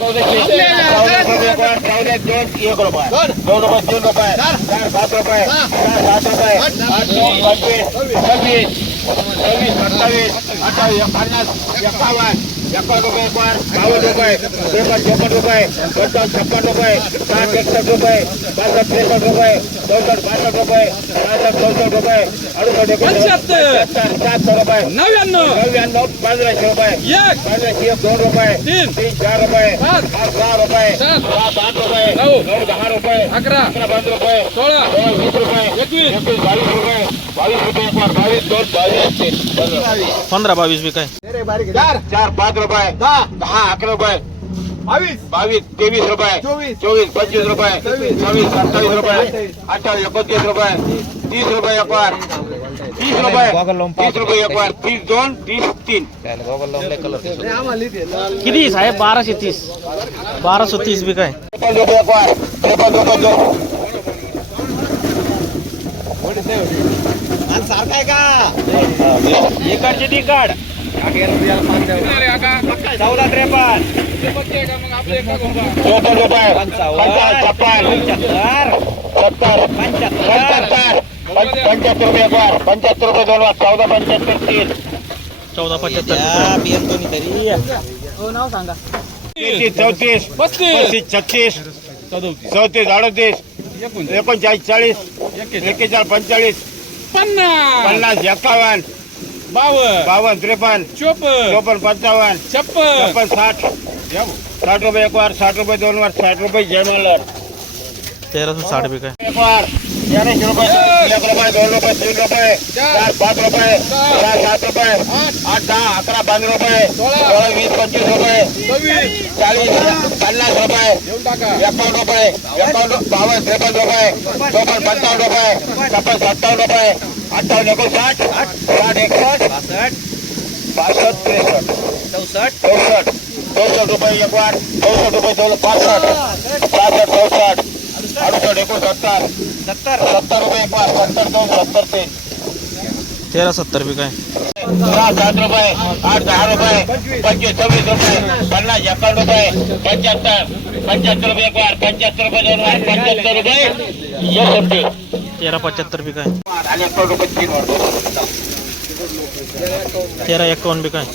રૂપિયા सव्वीस सत्तावीस अठ्ठावीस पन्नास एकावन्न एकावन्न रुपये वार बावन्न रुपये त्रेपन्न चोपन्न रुपये पंचावन्न छप्पन रुपये साठ एकसष्ट रुपये बासष्ट त्रेसष्ट रुपये चौसष्ट बासष्ट रुपये सहासष्ट चौसष्ट रुपये अडुसष्ट पंच्याहत्तर सातशे रुपये नव्याण्णव नव्याण्णव पंधराशे रुपये एक पंधराशे एक दोन रुपये तीन तीन चार पाच पाच सहा रुपये सात आठ रुपये नऊ नऊ दहा रुपये अकरा अकरा पाच रुपये सोळा सोळा वीस रुपये एकवीस एकवीस बावीस रुपये वार बावीस दोन बावीस तीन। पंधरा. पंधरा बावीस बी काय चार। चार पाच रुपये अकरा रुपये बावीस। तेवीस. चोवीस पंचवीस रुपये. सव्वीस सत्तावीस रुपये अठ्ठावीस एकोणतीस रुपये तीस रुपये एक वार तीस रुपये तीस रुपये एक वार तीस दोन तीस तीन। किती साहेब? बाराशे तीस. बाराशे तीस बी काय? त्रेपन्न रुपये एक वार त्रेपन्न रुपये दोन इकडचे ती काढ. चौदा त्रेपन्न चोपन्न रुपये. पंचावन्न. छप्पन सत्तर पंच्याहत्तर पंच- पंच्याहत्तर रुपये एक वार पंच्याहत्तर रुपये दोन वार चौदा पंच्याहत्तर तीन. चौदा पंच्याहत्तर तीस चौतीस पस्तीस. पस्तीस छत्तीस. सदोतीस चौतीस अडतीस. एकोणतीस एकोणचाळीस. चाळीस एक्केचाळीस पंचेचाळीस. पन्नास पन्नास एकावन्न बावन्न बावन्न त्रेपन्न चोपन्न चोपन्न पंचावन्न छप्पन छप्पन साठ साठ रुपये एक वार साठ रुपये दोन वार साठ रुपये जयमंगल तेराशे साठ बी काय एक रुपये दोन रुपये तीन रुपये चार पाच रुपये सहा सात रुपये आठ दहा अकरा पंधरा रुपये सोळा वीस पंचवीस रुपये सव्वीस चाळीस पन्नास रुपये एकावन्न रुपये एकावन्न बावन्न त्रेपन्न रुपये चोपन्न पंचावन्न रुपये छप्पन सत्तावन्न रुपये अठ्ठावन्न एकोणसाठ साठ एकसष्ट पासष्ट त्रेसष्ट चौसष्ट चौसष्ट चौसष्ट रुपये एक वार चौसष्ट रुपये पासष्ट पासष्ट चौसष्ट एकोणसत्तर सत्तर. सत्तर रुपये एक वार सत्तर तेरा काय? सहा सात रुपये आठ दहा रुपये पंचवीस सव्वीस रुपये पन्नास एकावन्न रुपये पंच्याहत्तर. पंच्याहत्तर रुपये एक वार पंच्याहत्तर रुपये दोन वार पंच्याहत्तर रुपये. एक रुपये तेरा एकावन्न रुपये तीन वार. तेरा बी काय?